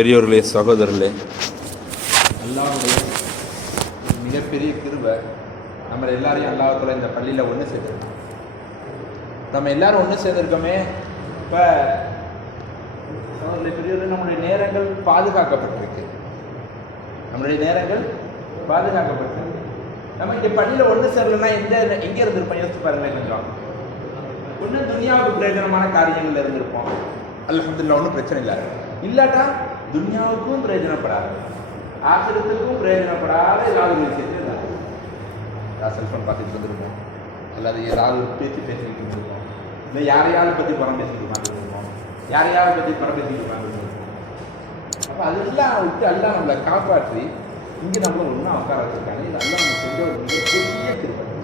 பெரியோர்களே, சகோதரர்களே, அல்லாஹ்வுடைய மிகப்பெரிய கிருபை நம்ம எல்லாரையும் அல்லாஹ்வுத்தாலா இந்த பள்ளியில் ஒன்று சேர்த்துருக்கோம். நம்ம எல்லாரும் ஒன்று சேர்ந்துருக்கோமே. இப்போ சகோதரர்களே, பெரியோர்களே, நம்மளுடைய நேரங்கள் பாதுகாக்கப்பட்டிருக்கு. நம்மளுடைய நேரங்கள் பாதுகாக்கப்பட்டிருக்கு. நம்ம இங்கே பள்ளியில் ஒன்று சேரலைன்னா எங்கே இருந்திருப்போம்? யோசிச்சு பாருங்களேன். கொஞ்சம் ஒன்று துனியாவுக்கு பிரயோஜனமான காரியங்கள் இருந்திருப்போம். அல்ஹம்துலில்லாஹ், ஒன்றும் பிரச்சனை இல்லை. இல்லாட்டா துனியாவுக்கும் பிரயோஜனப்படாது, ஆசிரியத்துக்கும் பிரயோஜனப்படாத ஏதாவது ஒரு விஷயத்தில் இருந்தாங்க. செல்ஃபோன் பார்த்துட்டு இருந்திருப்போம், அல்லது ஏதாவது ஒரு பேசிக்கிட்டு இருந்திருப்போம், இல்லை யாரையாவது பற்றி புறம் பேசிக்கிட்டு உட்காந்துருப்போம், யாரையாவது பற்றி புறம் பேசிக்கிட்டு உட்காந்துருப்போம். அப்போ அதெல்லாம் விட்டு எல்லாம் நம்மளை காப்பாற்றி இங்கே நம்மளை ஒன்றும் உட்கார வச்சுருக்காங்க. இதெல்லாம் நம்ம செஞ்ச ஒரு மிகப்பெரிய திருப்பதி.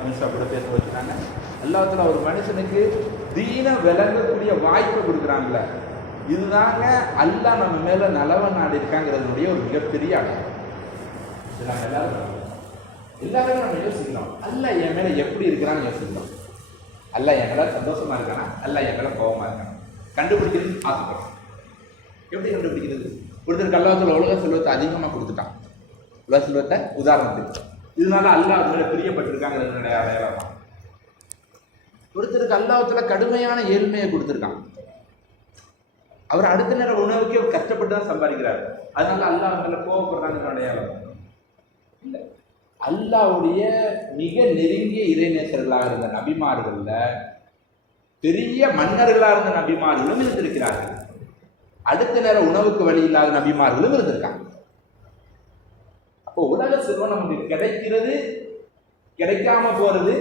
அமித்ஷா கூட பேச வச்சுருக்காங்க. எல்லாத்துல ஒரு மனுஷனுக்கு தீன விளங்கக்கூடிய வாய்ப்பை கொடுக்குறாங்கள. இதுதாங்க அல்லாஹ் நம்ம மேல நலவ நாடு இருக்காங்கிறதுடைய ஒரு மிகப்பெரிய அடையாளம். எல்லாரும் நம்ம யோசிக்கணும், அல்லாஹ் என் மேல எப்படி இருக்கிறான்னு யோசிக்கணும். அல்லாஹ் என் மேல சந்தோஷமா இருக்கானா, அல்லாஹ் என் மேல கோபமா இருக்கானா கண்டுபிடிக்கிறது ஆசைப்படுறோம். எப்படி கண்டுபிடிக்கிறது? ஒருத்தருக்கு அல்லாஹ்வுத்தாலா உலக செல்வத்தை அதிகமாக கொடுத்துட்டான். உலக செல்வத்தை உதாரணத்துக்கு, இதனால அல்லாஹ் மேல பிரியப்பட்டிருக்காங்கிறது அடையாளம். ஒருத்தருக்கு அல்லாஹ்வுத்தாலா கடுமையான ஏழ்மையை கொடுத்துருக்கான். அவர் அடுத்த நேரம் உணவுக்கே கஷ்டப்பட்டு தான் சம்பாதிக்கிறார். அதனால அல்லாஹ் மேல கோவப்படுறாங்கிற அடையாளம் இல்லை. அல்லாஹ்வுடைய மிக நெருங்கிய இறைநேசர்களாக இருந்த நபிமார்கள்ல பெரிய மன்னர்களாக இருந்த நபிமார்களும் இருந்திருக்கிறார்கள். அடுத்த நேரம் உணவுக்கு வழி இல்லாத நபிமார்களும் இருந்திருக்காங்க. அப்போ உலக செல்வம் நமக்கு கிடைக்கிறது, கிடைக்காம போறது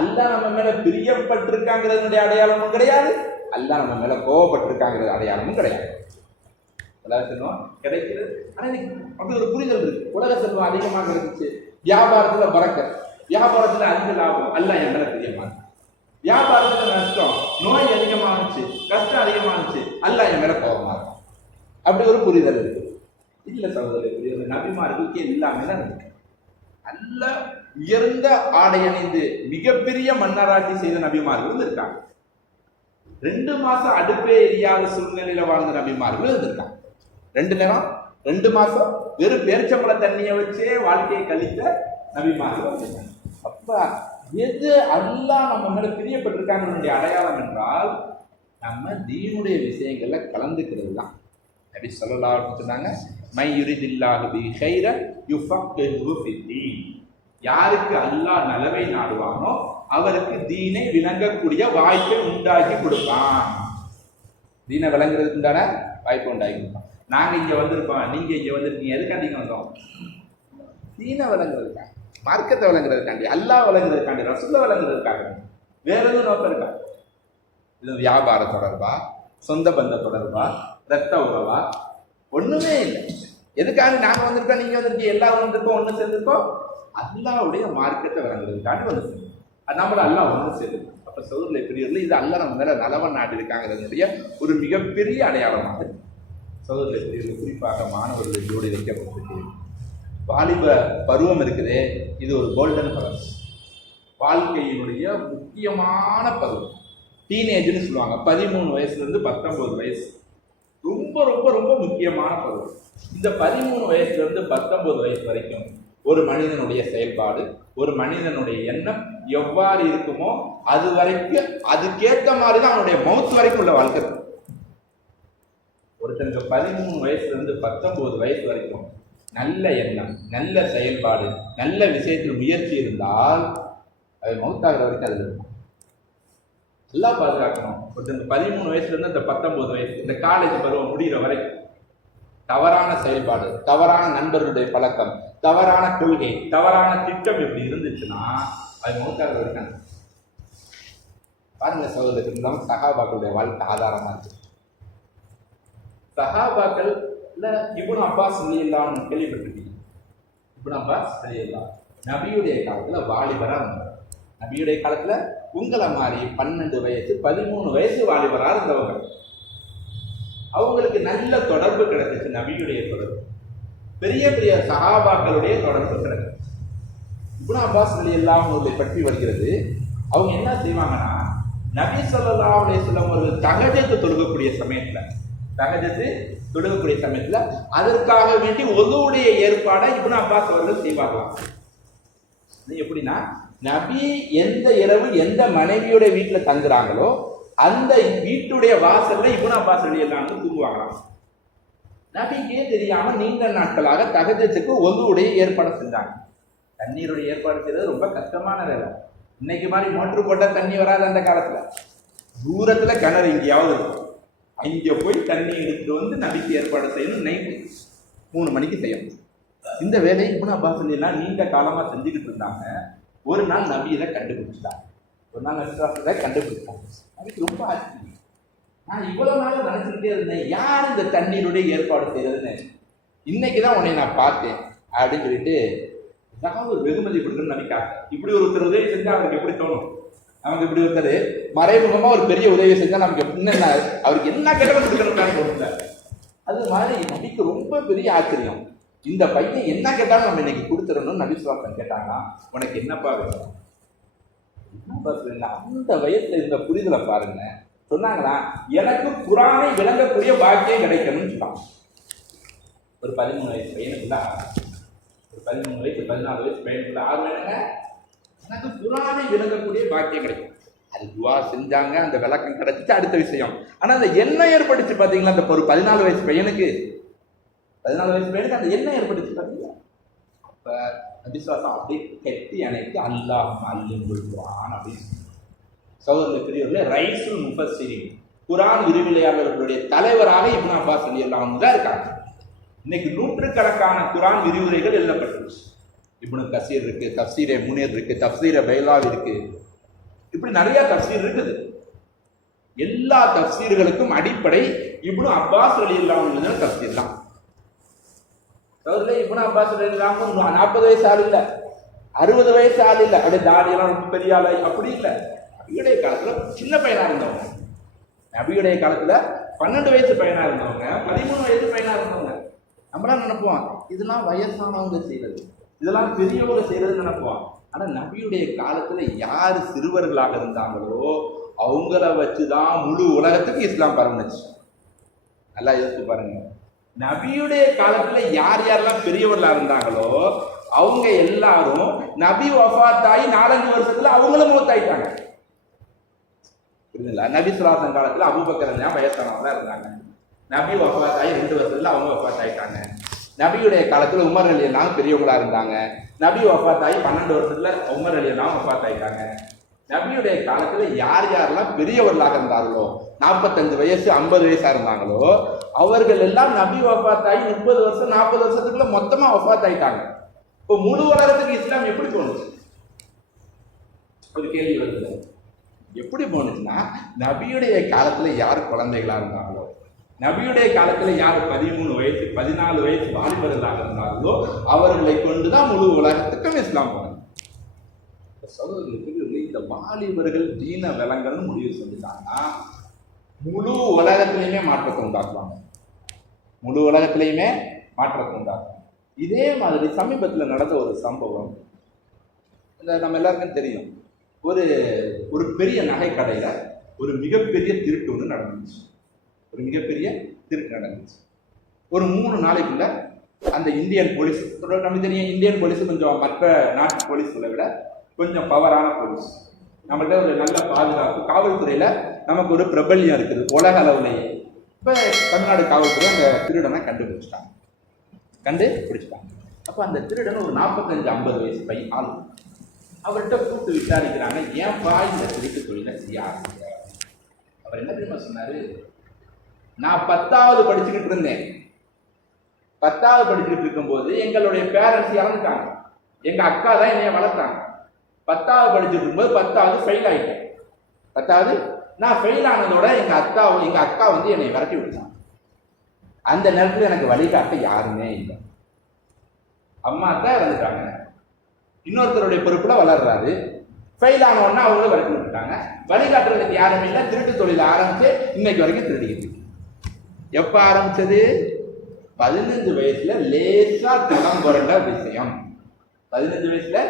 அல்லாஹ் நம்ம மேல பிரியப்பட்டிருக்காங்கிறதுடைய அடையாளமும் கிடையாது, அல்லாஹ் நம்ம மேல கோவப்பட்டிருக்காங்கிறது அடையாளமும் கிடையாது. உலக செல்வம் கிடைக்கிறது, ஆனா அப்படி ஒரு புரிதல் இருக்கு. உலக செல்வம் அதிகமாக இருந்துச்சு, வியாபாரத்துல பறக்கத், வியாபாரத்துல அதிக லாபம், அல்லாஹ் என் மேல பிரியமா. வியாபாரத்துல நஷ்டம், நோய் அதிகமானுச்சு, கஷ்டம் அதிகமானுச்சு, அல்லாஹ் என் மேல கோபமா இருக்கும். அப்படி ஒரு புரிதல் இருக்கு. இல்ல சகோதரர், நபிமார்களுக்கு எல்லாமே தான் இருக்கு. நல்ல உயர்ந்த ஆடை அணிந்து மிகப்பெரிய மன்னராட்சி செய்த நபிமார்களும் இருக்காங்க. 2 மாசம் அடுப்பே எரியாத சூழ்நிலையில வாழ்ந்த நபிமார்களும் இருந்திருக்காங்க. 2 நேரம் 2 மாசம் வெறும் பேரிச்சம்பழ தண்ணியை வச்சே வாழ்க்கையை கழித்த நபிமார்களும் இருந்திருக்காங்க. அப்ப எது அல்லாஹ் நம்ம மேல பிரியப்பட்டிருக்காங்க அடையாளம் என்றால் நம்ம தீனுடைய விஷயங்கள்ல கலந்துக்கிறது தான். நபி ஸல்லல்லாஹு அலைஹி வஸல்லம் சொன்னாங்க, மை யுரிதில்லாஹு பிஹி கைரன் யுஃபக்கிஹு ஃபித்தீன். யாருக்கு அல்லாஹ் நலவை நாடுவானோ அவருக்கு தீனை விளங்கக்கூடிய வாய்ப்பை உண்டாக்கி கொடுப்பான். தீனை விளங்குறதுக்கு உண்டான வாய்ப்பை உண்டாக்கி கொடுப்பான். நாங்க இங்க வந்திருப்போம், நீங்க இங்க வந்திருக்கீங்க, எதுக்காண்டி வந்தோம்? தீனை விளங்குறதுக்காக, மார்க்கத்தை விளங்குறதுக்காண்டி, அல்லாஹ் விளங்குறதுக்காண்டி, ரசூலை விளங்குறதுக்காக. வேற எதுவும் நோக்கம் இருக்கா? இது வியாபார தொடர்பா, சொந்த பந்த தொடர்பா, ரத்த உறவா? ஒண்ணுமே இல்லை. எதுக்காக நாங்க வந்திருக்கோம், நீங்க வந்திருக்கீங்க, எல்லாரும் வந்திருக்கோம், ஒண்ணு சேர்ந்திருக்கோம்? அல்லாஹ்வுடைய மார்க்கத்தை விளங்குறதுக்காண்டி வந்து சேர்ந்து நம்மள அல்லாஹ் ஒன்று சேர்ந்து. அப்ப சகோதரர்களே, பெரியவர்களே, இது அல்லாஹ் நம்ம மேல நலவன் நாடு இருக்காங்கிறதுடைய ஒரு மிகப்பெரிய அடையாளமாக இருக்கு. சகோதரர்களே, பெரியவர்கள், குறிப்பாக மாணவர்கள் ஜோடி வைக்கப்பட்டிருக்கு. வாலிப பருவம் இருக்குதே, இது ஒரு கோல்டன் பருவம், வாழ்க்கையினுடைய முக்கியமான பருவம். டீனேஜ்னு சொல்லுவாங்க. 13 வயசுல இருந்து 19 வயசு ரொம்ப ரொம்ப ரொம்ப முக்கியமான பருவம். இந்த 13 வயசுல இருந்து 19 வயசு வரைக்கும் ஒரு மனிதனுடைய செயல்பாடு, ஒரு மனிதனுடைய எண்ணம் எவ்வாறு இருக்குமோ அது வரைக்கும் அதுக்கேற்ற மாதிரி தான் அவனுடைய மௌத் வரைக்கும் உள்ள வாழ்க்கை. ஒருத்தனுக்கு 13 வயசுல இருந்து 19 வயசு வரைக்கும் நல்ல எண்ணம், நல்ல செயல்பாடு, நல்ல விஷயத்தில் முயற்சி இருந்தால் அது மௌத்தாகிற வரைக்கும் அது இருக்கும். நல்லா பாதுகாக்கணும். ஒருத்தனுக்கு 13 வயசுல இருந்து இந்த 19 வயசு, இந்த காலேஜ் பருவம் முடிகிற வரைக்கும் தவறான செயல்பாடு, தவறான நண்பர்களுடைய பழக்கம், தவறான கொள்கை, தவறான திட்டம் எப்படி இருந்துச்சுன்னா அது மௌத்தாகிற வரைக்கும். பாருங்க சகோதரர்கள், இருந்தாலும் சஹாபாக்களுடைய வாழ்க்கை ஆதாரமா இருக்கு. சஹாபாக்கள் இப்னு அப்பாஸ் ரலியல்லாஹு கேள்விப்பட்டிருக்கீங்க. இப்னு அப்பாஸ் ரலியல்லாஹு நபியுடைய காலத்துல வாலிபரா இருந்தார். நபியுடைய காலத்துல உங்களை மாதிரி 12 வயசு 13 வயசு வாலிபரா இருந்தவங்க. அவங்களுக்கு நல்ல தொடர்பு கிடைச்சிச்சு, நபியுடைய தொடர்பு, பெரிய பெரிய சஹாபாக்களுடைய தொடர்பு கிடைச்சிச்சு. இப்னு அப்பாஸ் ரலியல்லாஹு அவர்களை பற்றி வருகிறது. அவங்க என்ன செய்வாங்கன்னா, நபி ஸல்லல்லாஹு அலைஹி வஸல்லம் அவர்கள் தஹஜ்ஜத் தொழுகக்கூடிய சமயத்துல அதற்காக வேண்டி ஒதுவுடைய ஏற்பாடை இப்னு அப்பாஸ் அவர்கள் செய்வார்களாம். எப்படின்னா, நபி எந்த இரவு எந்த மனைவியோட வீட்டுல தங்குறாங்களோ அந்த வீட்டுடைய வாசல்ல இப்னு அப்பாஸ் ரலியல்லாஹு அன்ஹு தூங்குவாங்களாம். நபிக்கே தெரியாம நீண்ட நாட்களாக தஹஜ்ஜுக்கு ஒதுவுடைய ஏற்பாடு செஞ்சாங்க. தண்ணீருடைய ஏற்பாடு செய்யறது ரொம்ப கஷ்டமான வேலை. இன்னைக்கு மாதிரி மோட்டர் போட்டா தண்ணி வராது. அந்த காலத்துல தூரத்துல கிணறு எங்கேயாவது இருக்கும், அங்க போய் தண்ணி எடுத்துட்டு வந்து நபிக்கு ஏற்பாடு செய்யணும். நைட்டு 3 மணிக்கு செய்யணும். இந்த வேலையை இப்னு அப்பாஸ் ரலியல்லாஹு நீண்ட காலமா செஞ்சுக்கிட்டு இருந்தாங்க. ஒரு நாள் நபி இதை கண்டுபிடிச்சிட்டாங்க. அதுக்கு ரொம்ப ஆச்சரியம். நான் இவ்வளவு நாள் நினைச்சுக்கிட்டே இருந்தேன், யார் இந்த தண்ணீருடைய ஏற்பாடு செய்யறதுன்னு. இன்னைக்குதான் உன்னை நான் பார்த்தேன் அப்படின்னு சொல்லிட்டு ஏதாவது ஒரு வெகுமதி கொடுக்கணும்னு நினைக்காங்க. இப்படி ஒருத்தர் உதவி செஞ்சா அவருக்கு எப்படி தோணும்? நமக்கு இப்படி ஒருத்தர் மறைமுகமா ஒரு பெரிய உதவி செஞ்சா நமக்கு என்ன, அவருக்கு என்ன கேட்டாலும் கொடுக்கணும்னு தோணுங்க. அது மாதிரி நபிக்கு ரொம்ப பெரிய ஆச்சரியம். இந்த பையன் என்ன கேட்டாலும் நம்ம இன்னைக்கு கொடுத்துடணும்னு நபி ஸல்லல்லாஹு கேட்டாங்கன்னா, உனக்கு என்னப்பா வேணும்? அந்த வயசுல இருந்த புரிதலை பாருங்க. சொன்னாங்களா, எனக்கு குர்ஆனை விளங்கக்கூடிய பாக்கியம் கிடைக்கணும்னு சொன்னாங்க. ஒரு 13 வயசு பையனுக்குள்ள, ஒரு 13 வயசு 14 வயசு பையனுக்குள்ள வேணுங்க, எனக்கு குர்ஆனை விளங்கக்கூடிய பாக்கியம் கிடைக்கும். அது துவா செஞ்சாங்க, அந்த விளக்கம் கிடைச்சிச்சு, அடுத்த விஷயம். ஆனா அந்த எண்ணம் ஏற்படுச்சு பாத்தீங்களா, அந்த ஒரு 14 வயசு பையனுக்கு அந்த எண்ணம் ஏற்படுச்சு பாத்தீங்களா. அப்ப நபிஸ்வாசம் அப்படியே கெட்டி அணைத்து அல்லாஹ் அல்லிமுல் குர்ஆன் அப்படின்னு. சகோதரர்களே, பெரியவர்களே, ரைசுல் முஃபஸ்ஸிரீன், குர்ஆன் விரிவுரையாளர்களுடைய தலைவராக இப்னு அப்பாஸ் ரலியல்லாஹு அன்ஹு தான் இருக்காங்க. இன்னைக்கு நூற்றுக்கணக்கான குர்ஆன் விரிவுரைகள் எழுதப்பட்டுருச்சு. இப்னு கசீர் இருக்கு, தஃப்சீரே முனீர் இருக்கு, தஃப்சீரே பைலாவி இருக்கு, இப்படி நிறைய தஃப்சீர் இருக்குது. எல்லா தஃப்சீர்களுக்கும் அடிப்படை இப்னு அப்பாஸ் ரலியல்லாஹு அன்ஹு எழுதின தஃப்சீர் தான். சகோதரர்களே, இப்னு அப்பாஸ் ரலியல்லாஹு அன்ஹு 40 வயசு ஆள் இல்ல, 60 வயசு ஆள் இல்ல, அப்படியே தாடியெல்லாம் ரொம்ப பெரிய ஆள் அப்படி இல்லை. நபியுடைய காலத்துல சின்ன பையனா இருந்தவங்க, நபியுடைய காலத்துல 12 வயசு பையனா இருந்தவங்க, 13 வயசு பையனா இருந்தவங்க. நம்மளாம் நினைப்போம் இதெல்லாம் வயசானவங்க செய்யறது, இதெல்லாம் பெரியவங்க செய்யறதுன்னு நினைப்போம். ஆனா நபியுடைய காலத்துல யாரு சிறுவர்களாக இருந்தாங்களோ அவங்கள வச்சுதான் முழு உலகத்துக்கு இஸ்லாம் பரவுனுச்சு. நல்லா யோசிச்சு பாருங்க. நபியுடைய காலத்துல யார் யாரெல்லாம் பெரியவர்களா இருந்தாங்களோ அவங்க எல்லாரும் நபி வஃபாத்தாயி 4-5 வருஷத்துல அவங்களும் மௌத்தாயிட்டாங்க. புரியுதுங்களா? நபி ஸல்லல்லாஹு அலைஹி காலத்துல அபூபக்கர் வயசானவங்க இருந்தாங்க. நபி வஃபாத்தாயி 2 வருஷத்துல அவங்க வஃபாத்தாயிட்டாங்க. நபியுடைய காலத்துல உமர் ரலியல்லாஹு பெரியவங்களா இருந்தாங்க. நபி வஃபாத்தாயி 12 வருஷத்துல உமர் ரலியல்லாஹு வஃபாத்தாயிட்டாங்க. நபியுடைய காலத்துல யார் யாரெல்லாம் பெரியவர்களாக இருந்தார்களோ 45 வயசு 50 வயசா இருந்தாங்களோ அவர்கள் எல்லாம் நபி வஃபாத்தாயி 30 வருஷம் 40 வருஷத்துக்குள்ள மொத்தமா வஃபாத்தாயிட்டாங்க. இப்போ முழு உலகத்துக்கு இஸ்லாம் எப்படி போனுச்சு? ஒரு கேள்வி வருது. எப்படி போனுச்சுன்னா, நபியுடைய காலத்துல யார் குழந்தைகளா இருந்தாங்களோ, நபியுடைய காலத்துல யார் 13 வயசு 14 வயசு வாலிபர்களாக இருந்தார்களோ அவர்களை கொண்டுதான் முழு உலகத்துக்கும் இஸ்லாம் போனது. சகோதரர்களுக்கு இந்த வாலிபர்கள் தீன விலங்கல்னு முடிவு செஞ்சுட்டாங்கன்னா முழு உலகத்திலையுமே மாற்றத்தை உண்டாக்குவாங்க. முழு உலகத்திலையுமே மாற்றத்தை உண்டாக்குவாங்க. இதே மாதிரி சமீபத்தில் நடந்த ஒரு சம்பவம் நம்ம எல்லாருக்கும் தெரியும். ஒரு பெரிய நகை கடையில ஒரு மிகப்பெரிய திருட்டு ஒன்று நடந்துச்சு. ஒரு 3 நாளைக்குள்ள அந்த இந்தியன் போலீஸ், நமக்கு தெரியும் இந்தியன் போலீஸ் கொஞ்சம் மற்ற நாட்டு போலீஸ்களை விட கொஞ்சம் பவரான போலீஸ். நம்மள்கிட்ட ஒரு நல்ல பாதுகாப்பு, காவல்துறையில நமக்கு ஒரு பிரபல்யம் இருக்குது உலக அளவுலேயே. இப்போ தமிழ்நாடு காவல்துறை அந்த திருடனை கண்டுபிடிச்சிட்டாங்க. அப்போ அந்த திருடன் ஒரு 45-50 வயசு பையன் ஆள். அவர்கிட்ட கூப்பிட்டு விசாரிக்கிறாங்க, ஏன்பா இந்த திருட்டு தொழிலை செய்ய ஆரம்பிங்க? அவர் என்ன தெரியுமா சொன்னாரு, நான் 10வது படிச்சுக்கிட்டு இருந்தேன். 10வது படிச்சுக்கிட்டு இருக்கும்போது எங்களுடைய பேரண்ட்ஸ் இறந்துட்டாங்க. எங்க அக்கா தான் என்னைய வளர்த்தாங்க. 10வது படிச்சுட்டு இருக்கும்போது 10வது ஃபெயில் ஆயிட்டேன். 10வது நான் ஃபெயில் ஆனதோட எங்க அக்கா வந்து என்னை விரட்டி விட்டாங்க. அந்த நேரத்தில் எனக்கு வழிகாட்ட யாருமே இல்லை. அம்மா தான் இறந்துட்டாங்க, இன்னொருத்தருடைய பொறுப்புல வளர்றாரு. ஃபெயில் ஆனோன்னா அவங்களும் விரட்டி விட்டுட்டாங்க. வழிகாட்டுறதுக்கு யாருமே இல்லை. திருட்டு தொழில் ஆரம்பிச்சு இன்னைக்கு வரைக்கும் திருடிக்கிட்டு. எப்ப ஆரம்பிச்சது? 15 வயசுல லேசா தடம் புரண்ட விஷயம். 15 வயசுல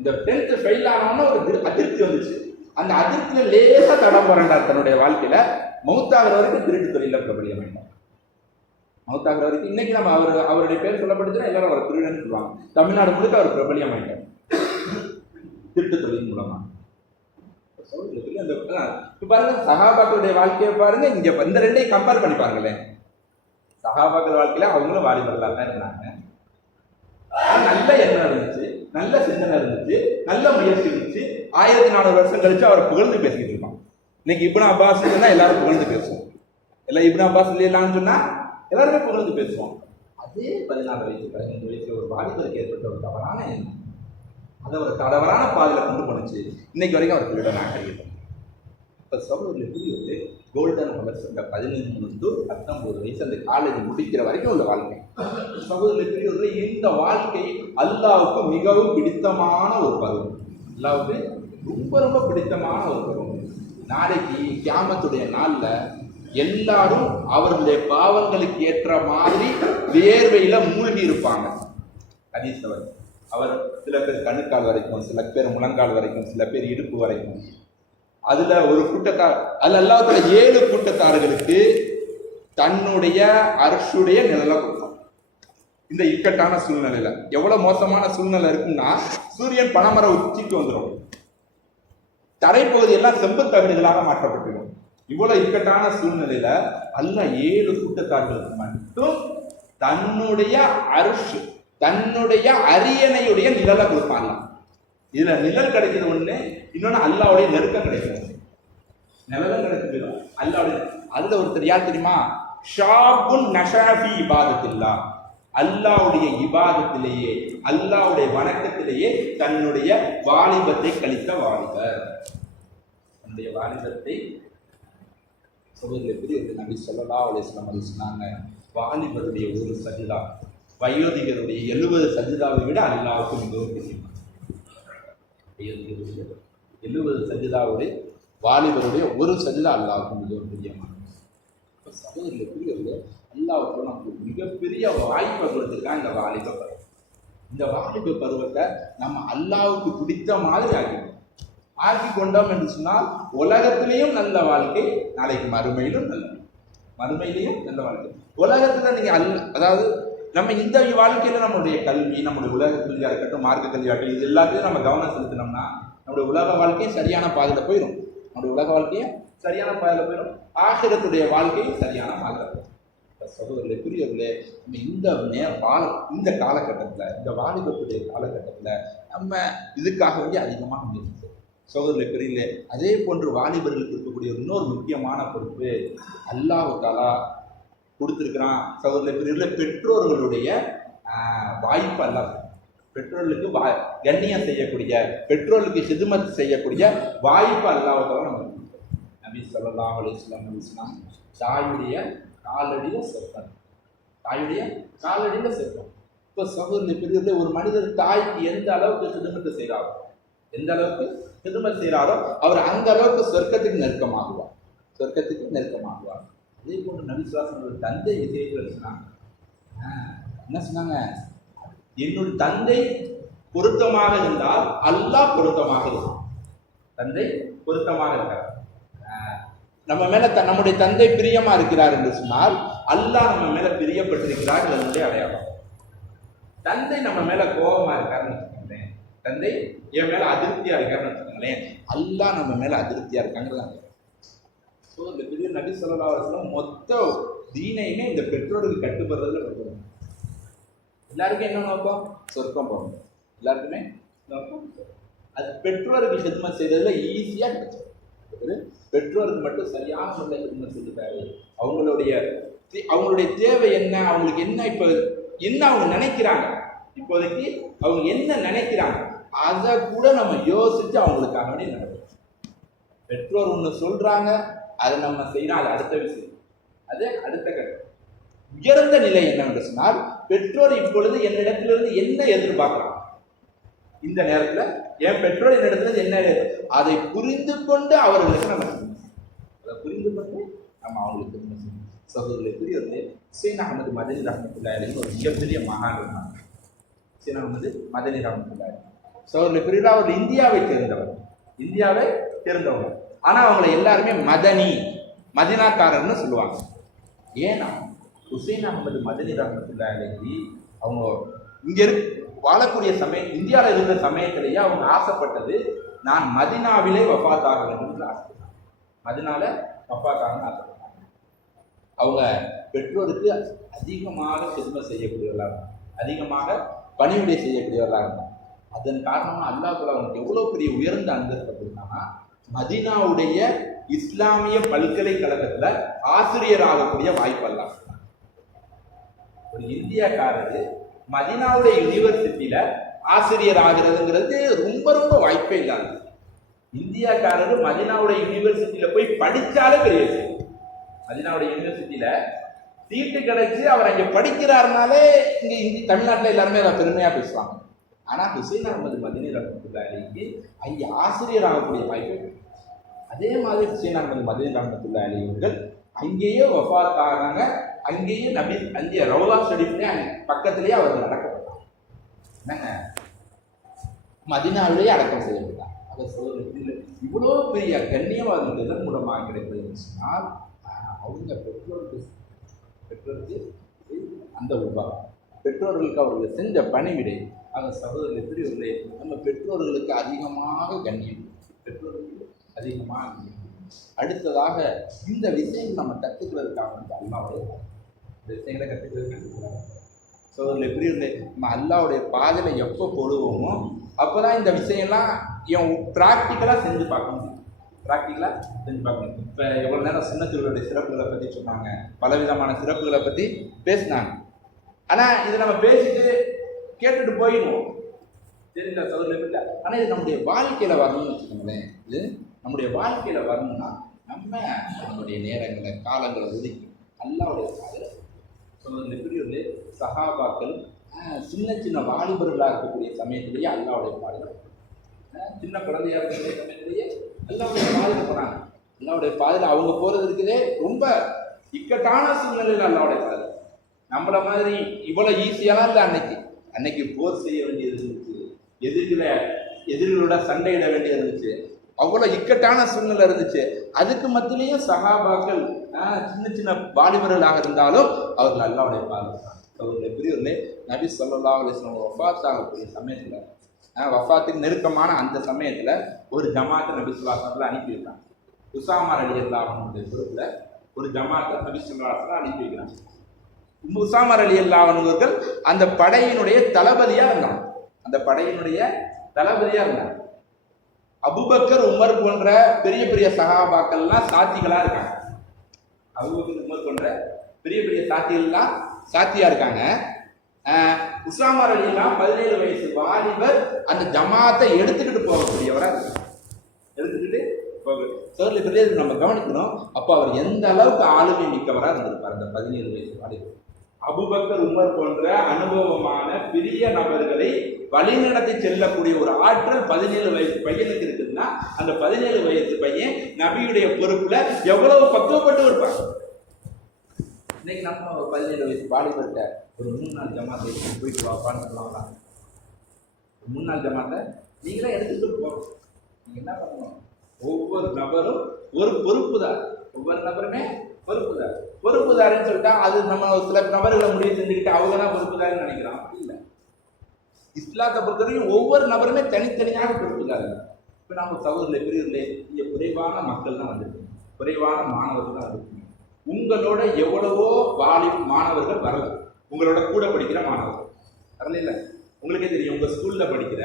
இந்த 10th ஃபெயில் ஆனோன்னு ஒரு அதிருப்தி வந்துச்சு. அந்த அதிர்ச்சியில லேசா தடம் புரண்டார் தன்னுடைய வாழ்க்கையில. மௌத்தாகிற வரைக்கும் திருட்டு தொழில பிரபலியமாயிட்டார். மௌத்தாகிற வரைக்கும் இன்னைக்கு நம்ம அவருடைய பேர் சொல்லப்படுச்சுன்னா எல்லாரும் அவர் திருடன்னு சொல்லுவாங்க. தமிழ்நாடு முழுக்க அவர் பிரபலியமாயிட்டார் திருட்டு தொழில் மூலமா. பாருங்க சஹாபாக்களுடைய வாழ்க்கையை பாருங்க, இங்க இந்த ரெண்டையும் கம்பேர் பண்ணி பாருங்களேன். சஹாபாக்கள் வாழ்க்கையில அவங்களும் வாலிபர்களா தான் இருந்தாங்க. நல்ல எண்ணம் இருந்துச்சு, நல்ல சிந்தனை இருந்துச்சு, நல்ல முயற்சி இருந்துச்சு. 1400 வருஷம் கழிச்சு அவரை புகழ்ந்து பேசிக்கிட்டு இருக்கோம். இன்னைக்கு இப்னு அப்பாஸ் சொன்னா எல்லாரும் புகழ்ந்து பேசுவோம். எல்லாம் இப்னு அப்பாஸ் இல்லையான்னு சொன்னா எல்லாருமே புகழ்ந்து பேசுவோம். அதே 14 வயசு 15 வயசுல ஒரு வாலிபருக்கு ஏற்பட்ட ஒரு தவறான எண்ணம் அதை ஒரு தவறான பாதையில கொண்டு போனுச்சு. இன்னைக்கு வரைக்கும் அவர் திருடனாக கிடையாது. இப்ப சகோதரர்கள் புரியுது, கோல்டன் ஹவர்ஸ் இந்த 15 to 19 வயசு அந்த காலேஜ் முடிக்கிற வரைக்கும் உள்ள வாழ்க்கை. சகோதரர்கள் புரியுது, இந்த வாழ்க்கை அல்லாவுக்கு மிகவும் பிடித்தமான ஒரு பருவம். அல்லாவுக்கு ரொம்ப ரொம்ப பிடித்தமான ஒரு பருவம். நாளைக்கு கியாமத்துடைய நாள்ல எல்லாரும் அவர்களுடைய பாவங்களுக்கு ஏற்ற மாதிரி வேர்வையில மூழ்கி இருப்பாங்க. ஹதீஸ்ல அவர் சில பேர் கணுக்கால் வரைக்கும், சில பேர் முழங்கால் வரைக்கும், சில பேர் இடுப்பு வரைக்கும். அதுல ஒரு கூட்டத்தார், அதுல அல்லாஹ்வுடைய 7 கூட்டத்தார்களுக்கு தன்னுடைய அர்ஷுடைய நிழலை கொடுத்தார். இந்த இக்கட்டான சூழ்நிலையில எவ்வளவு மோசமான சூழ்நிலை இருக்குன்னா, சூரியன் பனைமர உச்சிக்கு வந்துடும், தரைப்பகுதி எல்லாம் செம்பு தகடுகளாக மாற்றப்பட்டுடும். இவ்வளவு இக்கட்டான சூழ்நிலையில அல்லாஹ் 7 கூட்டத்தார்களுக்கு மட்டும் தன்னுடைய அர்ஷ், தன்னுடைய அரியணையுடைய நிழலை கொடுப்பாங்க. இதுல நிழல் கிடைக்கிறது ஒண்ணு, இன்னொன்னு அல்லாவுடைய நெருக்கம் கிடைக்கிறது. நிழலும் கிடைக்கிறது அல்லாவுடைய. அதுல ஒருத்தர் யார் தெரியுமா? ஷாபுன் நஷாஃபி இபாதத்தில்லா, அல்லாவுடைய இபாதத்திலேயே, அல்லாவுடைய வணக்கத்திலேயே தன்னுடைய வாலிபத்தை கழித்த வாலிபர். தன்னுடைய வாலிபத்தை சொல்வதில் நபி ஸல்லல்லாஹு அலைஹி வஸல்லம் சொன்னாங்க, வாலிபருடைய ஒரு சஜிதா வயோதிகருடைய 70 சஜிதாவை விட அல்லாஹ்வுக்கு மிகவும் பிடிக்கும். 70 சஜிதாவுடைய வாலிபருடைய ஒரு சஜிதா அல்லாஹ்வுக்கு மிகவும் பிரியமானது. சகோதரர்களுக்கு அல்லாஹ்வுக்கு நமக்கு மிகப்பெரிய வாய்ப்பை கொடுத்துருக்காங்க இந்த வாலிப பருவம். இந்த வாலிப பருவத்தை நம்ம அல்லாஹ்வுக்கு பிடித்த மாதிரி ஆக்கி கொண்டோம் என்று சொன்னால் உலகத்திலையும் நல்ல வாழ்க்கை, நாளைக்கு மறுமையிலும் நல்ல வாழ்க்கை. உலகத்துல நீங்க அதாவது நம்ம இந்த வாழ்க்கையில நம்மளுடைய கல்வி, நம்மளுடைய உலக கல்வியா இருக்கட்டும், மார்க்க கல்வியா இருக்கட்டும், இது எல்லாத்தையும் நம்ம கவனம் செலுத்தினோம்னா நம்மளுடைய உலக வாழ்க்கையும் சரியான பாதையில போயிடும். நம்முடைய உலக வாழ்க்கையும் சரியான பாதையில போயிடும், ஆகிரத்துடைய வாழ்க்கையும் சரியான பாதையில போயிடும். சகோதரர்களே, புரியவர்களே, இந்த காலகட்டத்துல, இந்த வாலிபத்துடைய காலகட்டத்துல நம்ம இதுக்காக வேண்டிய அதிகமாக முயற்சி. சகோதரர்களே, பெரியலே, அதே போன்று வாலிபர்களுக்கு இருக்கக்கூடிய இன்னொரு முக்கியமான பொறுப்பு அல்லாஹ் தஆலா கொடுத்திருக்கிறான். சகோதரர்களே, பெரியலே, பெற்றோர்களுடைய வாய்ப்பு அல்ல, பெற்றோர்களுக்கு கண்ணியம் செய்யக்கூடிய, பெற்றோர்களுக்கு ஹிதுமத் செய்யக்கூடிய வாய்ப்பு அல்லாஹ் தஆலா நமக்கு. நபி ஸல்லல்லாஹு அலைஹி வஸல்லம் தாயுடைய காலடியில சொர்க்கம், தாயுடைய காலடியில சொர்க்கம். இப்போ சகோதரர்களே, பெரியலே, ஒரு மனிதர் தாய்க்கு எந்த அளவுக்கு ஹிதுமத் செய்கிறாரோ, எந்த அளவுக்கு ஹிதுமத் செய்கிறாரோ அவர் அந்த அளவுக்கு சொர்க்கத்துக்கு நெருக்கமாகுவார். அதே போன்று நபி ஸல்லல்லாஹு அலைஹி வஸல்லம் தந்தை விஷயத்தில் சொன்னாங்க. என்ன சொன்னாங்க? என்னுடைய தந்தை பொருத்தமாக இருந்தால் அல்லாஹ் பொருத்தமாக இருக்கும். தந்தை பொருத்தமாக இருக்கிறார், நம்ம மேல நம்முடைய தந்தை பிரியமா இருக்கிறார் என்று சொன்னால் அல்லாஹ் நம்ம மேல பிரியப்பட்டிருக்கிறார் என்னுடைய அடையாளம். தந்தை நம்ம மேல கோபமா இருக்காருன்னு வச்சுக்கோங்களேன், தந்தை என் மேல அதிருப்தியா இருக்காருன்னு வச்சுக்கோங்களேன், அல்லாஹ் நம்ம மேல அதிருப்தியா இருக்காங்கிறது. ஸோ இந்த பெரிய நபி ஸல்லல்லாஹு அலைஹி வஸல்லம் மொத்த தீனையுமே இந்த பெற்றோருக்கு கட்டுப்படுறதுல கட்டுப்படுறாங்க. எல்லாருக்கும் என்ன நோக்கம்? சொர்க்கம் போகணும். எல்லாருக்குமே நோக்கம் அது பெற்றோருக்கு ஹிதுமத் செய்யறதுல ஈஸியா கிடைச்சிடும். பெற்றோருக்கு மட்டும் சரியான முறையில் ஹிதுமத் செஞ்சுட்டாரு. அவங்களுடைய தேவை என்ன, அவங்களுக்கு என்ன, இப்போ என்ன அவங்க நினைக்கிறாங்க, இப்போதைக்கு அவங்க என்ன நினைக்கிறாங்க, அதை கூட நம்ம யோசிச்சு அவங்களுக்காக வேண்டிய நடக்கும். பெற்றோர் ஒன்று சொல்றாங்க, அதை நம்ம செய்யணும், அது அடுத்த விஷயம், அது அடுத்த கட்டம். உயர்ந்த நிலை என்னவென்று சொன்னால், பெற்றோர் இப்பொழுது என்னிடத்திலிருந்து என்ன எதிர்பார்க்கிறாங்க, இந்த நேரத்தில் என் பெற்றோர் என்னிடத்துல என்ன, அதை புரிந்து கொண்டு அவர்களுக்கு நம்ம அதை புரிந்து கொண்டு நம்ம அவங்களுக்கு சகோதரர்களை புரியுது. ஹுசைன் அஹமது மதனி ரஹ்மத்துல்லாஹி அலைஹி ஒரு மிகப்பெரிய மகான் இருந்தாங்க. ஹுசைன் அஹமது மதனி ரஹ்மத்துல்லாஹி அலைஹி சகோதரர்களை புரியுது, அவர் இந்தியாவை சேர்ந்தவர், இந்தியாவை சேர்ந்தவங்க. ஆனா அவங்கள எல்லாருமே மதனி, மதினாக்காரர்னு சொல்லுவாங்க. ஏன்னா ஹுசைன் அகமது மதனி ரஹ்மத்துல்லாஹி அலைஹி அவங்க இங்க வாழக்கூடிய சமயம், இந்தியாவில் இருந்த சமயத்திலேயே அவங்க ஆசைப்பட்டது, நான் மதினாவிலே வஃபாத்தாக வேண்டும் என்று ஆசைப்பட்டாங்க. மதினால வஃபாத்தாகணும்னு ஆசைப்பட்டாங்க. அவங்க பெற்றோருக்கு அதிகமாக சிறுமை செய்யக்கூடியவர்களாக, அதிகமாக பணிவிடை செய்யக்கூடியவர்களாக இருந்தாங்க. அதன் காரணமா அல்லாஹ் தஆலா அவங்களுக்கு எவ்வளவு பெரிய உயர்ந்த அந்தஸ்து அப்படின்னா, மதீனாவுடைய இஸ்லாமிய பல்கலைக்கழகத்துல ஆசிரியர் ஆகக்கூடிய வாய்ப்பு அல்லாஹ். ஒரு இந்தியாக்காரரு மதீனாவுடைய யூனிவர்சிட்டியில ஆசிரியர் ஆகிறதுங்கிறது ரொம்ப ரொம்ப வாய்ப்பே இல்லாது. இந்தியாக்காரரு மதீனாவுடைய யூனிவர்சிட்டியில போய் படிச்சாலே பெரிய விஷயம். மதீனாவுடைய யூனிவர்சிட்டியில சீட்டு கிடைச்சு அவர் அங்க படிக்கிறாருனாலே இங்க தமிழ்நாட்டில் எல்லாருமே அதை பெருமையா பேசுவாங்க. ஆனா ஹுசைன் அகமது மதனி ரஹ்மத்துல்லாஹி அலைஹி அங்கே ஆசிரியர் ஆகக்கூடிய வாய்ப்பு. அதே மாதிரி ஹுசைன் அகமது மதனி ரஹ்மத்துல்லாஹி அலைஹி அவர்கள் அங்கேயே வஃபாத் ஆகிறாங்க. அங்கேயே நபி அங்கே ரவுலா ஷரீஃப்ல பக்கத்திலேயே அவர் அடக்கப்பட்டார். என்னங்க, மதீனாவிலேயே அடக்கம் செய்யப்பட்டார். அவர் சொல்ல இவ்வளோ பெரிய கண்ணியவாதம் இதன் மூலமாக கிடைப்பதுன்னு சொன்னால் அவங்க பெற்றோருக்கு அந்த உபாவம், பெற்றோர்களுக்கு அவர்கள் செஞ்ச பணிவிடை. அந்த சகோதரர்கள் பெரியவர்களே, நம்ம பெற்றோர்களுக்கு அதிகமாக கண்ணியம், பெற்றோர்களுக்கு அதிகமாக கண்ணியம். அடுத்ததாக இந்த விஷயங்கள் நம்ம கற்றுக்கிறதுக்காக வந்து அல்லாவுடைய இந்த விஷயங்களை கற்றுக்கிறதுக்காக சகோதரர்கள் பெரியவர்களே, நம்ம அல்லாவுடைய பாதையில் எப்போ போடுவோமோ அப்போ தான் இந்த விஷயம்லாம் ப்ராக்டிக்கலாக செஞ்சு பார்க்க முடியும். ப்ராக்டிக்கலாக செஞ்சு பார்க்கணும். இப்போ எவ்வளோ நேரம் சுன்னத்துகளுடைய சிறப்புகளை பற்றி சொன்னாங்க, பலவிதமான சிறப்புகளை பற்றி பேசினாங்க. ஆனால் இதை நம்ம பேசிட்டு கேட்டுட்டு போயிடுவோம், தெரியல சகோதரர்கள். ஆனால் இது நம்முடைய வாழ்க்கையில் வரணும்னு வச்சுக்கோங்களேன். இது நம்முடைய வாழ்க்கையில் வரணும்னா நம்முடைய நேரங்களை காலங்களை ஒதுக்கி அல்லாவுடைய பாதையில் சகோதரர்கள் பெரியவர்களே, சஹாபாக்கள் சின்ன சின்ன வாலிபர்களாக இருக்கக்கூடிய சமயத்திலேயே அல்லாவுடைய பாதையில், சின்ன குழந்தையாக இருக்கக்கூடிய சமயத்திலேயே அல்லாவுடைய பாதையில் போனாங்க. அல்லாவுடைய பாதையில் அவங்க போகிறது இருக்குதே ரொம்ப இக்கட்டான சூழ்நிலையில் அல்லாவுடைய பாதை. நம்மள மாதிரி இவ்வளோ ஈஸியெல்லாம் இல்லை. அன்னைக்கு போர் செய்ய வேண்டியது இருந்துச்சு, எதிரிகளோட சண்டையிட வேண்டியது இருந்துச்சு, அவ்வளோ இக்கட்டான சூழ்நிலை இருந்துச்சு. அதுக்கு மத்தியிலையும் சஹாபாக்கள் சின்ன சின்ன வாலிபர்களாக இருந்தாலும் அவர்கள் அல்லாவுடைய பாதை. அவருடைய பெரியவர்களே, நபி ஸல்லல்லாஹு அலைஹி வஸல்லம் வஃபாத் ஆகக்கூடிய சமயத்தில், வஃபாத்துக்கு நெருக்கமான அந்த சமயத்தில் ஒரு ஜமாத்தை நபி ஸல்லல்லாஹு அலைஹி வஸல்லம் அனுப்பி வைக்கிறாங்க. உஸாமா ரலியல்லாஹு அன்ஹுடைய பொறுப்பில் ஒரு ஜமாத்தை நபி ஸல்லல்லாஹு அலைஹி வஸல்லம் அனுப்பி வைக்கிறாங்க. உஸாமா ரலியல்லாஹு அன்ஹுவர்கள் அந்த படையினுடைய தளபதியா இருந்தாங்க. அந்த படையினுடைய தளபதியா இருந்தாங்க. அபூபக்கர், உமர் போன்ற பெரிய பெரிய சஹாபாக்கள்லாம் சாத்திகளா இருக்காங்க. அபூபக்கர், உமர் போன்ற பெரிய பெரிய சாத்திகள்லாம் சாத்தியா இருக்காங்க. உஸாமா ரலியல்லாஹு 17 வயசு வாலிபர் அந்த ஜமாத்தை எடுத்துக்கிட்டு போகக்கூடியவரா இருக்காங்க. எடுத்துக்கிட்டு போக நம்ம கவனிக்கணும். அப்போ அவர் எந்த அளவுக்கு ஆளுமை மிக்கவராக இருந்திருப்பார் அந்த 17 வயசு வாலிபர். அபூபக்கர், உமர் போன்ற அனுபவமான பெரிய நபர்களை வழிநடத்தி செல்லக்கூடிய ஒரு ஆற்றல் 17 வயசு பையனுக்கு இருக்குதுன்னா, அந்த 17 வயசு பையன் நபியுடைய பொறுப்புல எவ்வளவு பக்குவப்பட்டு இருப்பாங்க. இன்னைக்கு நம்ம 17 வயசு வாலிபர்கிட்ட ஒரு 3 நாள் ஜமாத்தை போயிட்டு வாப்பான்னு சொல்லலாம். 3 நாள் ஜமாத்தை நீங்களே எடுத்துட்டு போகணும். நீங்க என்ன பண்ணணும், ஒவ்வொரு நபரும் ஒரு பொறுப்புதார், ஒவ்வொரு நபருமே பொறுப்புதாருன்னு சொல்லிட்டா அது நம்ம சில நபர்களை முடிவு செஞ்சுக்கிட்டு அவங்க தான் பொறுப்புதாருன்னு நினைக்கிறோம். இல்லை, இஸ்லாத்தை பொறுத்தவரைக்கும் ஒவ்வொரு நபருமே தனித்தனியாக பொறுப்புதாருங்க. இப்போ நம்ம சகோதரர்களே பெரியவர்களே, இங்கே குறைவான மக்கள் தான் வந்திருக்கீங்க, குறைவான மாணவர்கள் தான் வந்திருக்கீங்க. உங்களோட எவ்வளவோ மாணவர்கள் வரல, உங்களோட கூட படிக்கிற மாணவர்கள் வரல. இல்லை, உங்களுக்கே தெரியும், உங்கள் ஸ்கூலில் படிக்கிற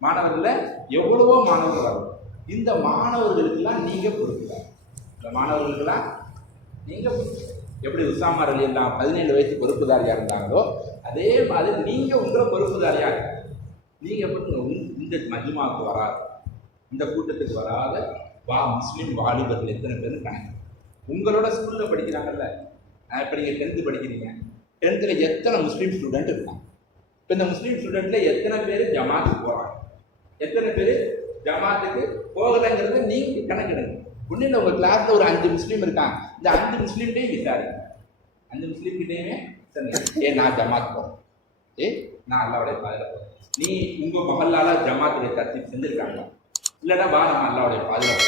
மாணவர்கள எவ்வளவோ மாணவர்கள் வரல. இந்த மாணவர்களுக்கெல்லாம் நீங்கள் பொறுப்புதார். இந்த மாணவர்களுக்கெல்லாம் நீங்கள் எப்படி உஸாமா ரலியல்லாஹு 17 வயசு பொறுப்புதாரியாக இருந்தாங்களோ அதே மாதிரி நீங்கள் உங்களை பொறுப்புதாரியாக நீங்கள் எப்படி இந்த மஜ்மாவுக்கு வராது, இந்த கூட்டத்துக்கு வராத முஸ்லீம் வாலிபர்கள் எத்தனை பேர் கணக்கு. உங்களோட ஸ்கூலில் படிக்கிறாங்கல்ல, இப்போ நீங்கள் 10th படிக்கிறீங்க, 10th எத்தனை முஸ்லீம் ஸ்டூடெண்ட் இருக்காங்க. இப்போ இந்த முஸ்லீம் ஸ்டூடெண்ட்டில் எத்தனை பேர் ஜமாத்துக்கு போகிறாங்க, எத்தனை பேர் ஜமாத்துக்கு போகலைங்கிறத நீங்கள் கணக்கெடுங்க. ஒன்றும் இல்லை, உங்கள் கிளாஸில் ஒரு 5 முஸ்லீம் இருக்காங்க, இந்த 5 முஸ்லீம்கிட்டையும் விசாரிங்க. 5 முஸ்லீம்கிட்டையுமே சரி, நான் ஜமாத் போகிறேன், நான் அல்லாவுடைய பாதையில் போகிறேன். நீ உங்கள் மகளால் ஜமாத்துடைய தர்த்தீப் செஞ்சுருக்காங்க, இல்லைன்னா வா நம்ம அல்லாவுடைய பாதுகாப்பு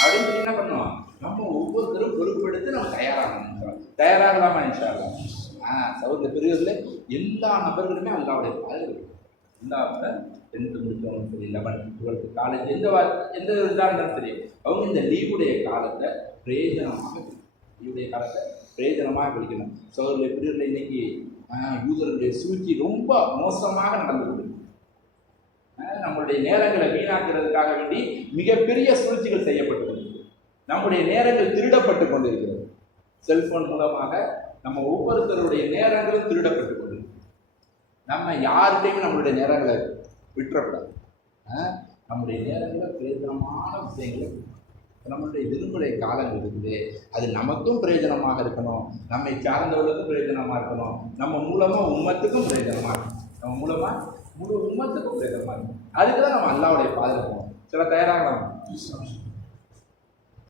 அப்படின்னு சொல்லி என்ன பண்ணுவோம், நம்ம ஒவ்வொருத்தரும் பொறுப்பெடுத்து நம்ம தயாராகணும். தயாராகலாமா இன்ஷா அல்லாஹ்? சகோதர பெரியவர்களே, எல்லா நபர்களுமே அல்லாவுடைய பாதுகாப்பு. இல்லாம 10th முடிச்சவங்க சரி, 11th 12th காலேஜ் எந்த இதாக இருந்தாலும் சரி, அவங்க இந்த லீவுடைய காலத்தை பிரயோஜனமாக லீவுடைய காலத்தை பிரயோஜனமாக கழிக்கணும். சகோதர பெரியவர்களே, இன்னைக்கு யூதர்களுடைய சூழ்ச்சி ரொம்ப மோசமாக நடந்து கொண்டு நம்மளுடைய நேரங்களை வீணாக்குறதுக்காக வேண்டி மிகப்பெரிய சூழ்ச்சிகள் செய்யப்பட்டு நம்முடைய நேரங்கள் திருடப்பட்டு கொண்டிருக்கிறது. செல்போன் மூலமாக நம்ம ஒவ்வொருத்தருடைய நேரங்களும் திருடப்பட்டு கொண்டிருக்கிறது. நம்ம யார்கிட்டையுமே நம்மளுடைய நேரங்களை விட்டுறக்கூடாது. நம்முடைய நேரங்களை பிரயோஜனமான விஷயங்களை, நம்மளுடைய விடுமுறை காலங்கள் இருக்குது, அது நமக்கும் பிரயோஜனமாக இருக்கணும், நம்மை சார்ந்தவர்களுக்கும் பிரயோஜனமாக இருக்கணும், நம்ம மூலமாக உம்மத்துக்கும் பிரயோஜனமாக இருக்கணும், நம்ம மூலமாக முழு உம்மத்துக்கும் பிரயோஜனமாக இருக்கணும். அதுக்கு தான் நம்ம அல்லாவுடைய பாதுகாப்பு. சில தயாராகலாம்.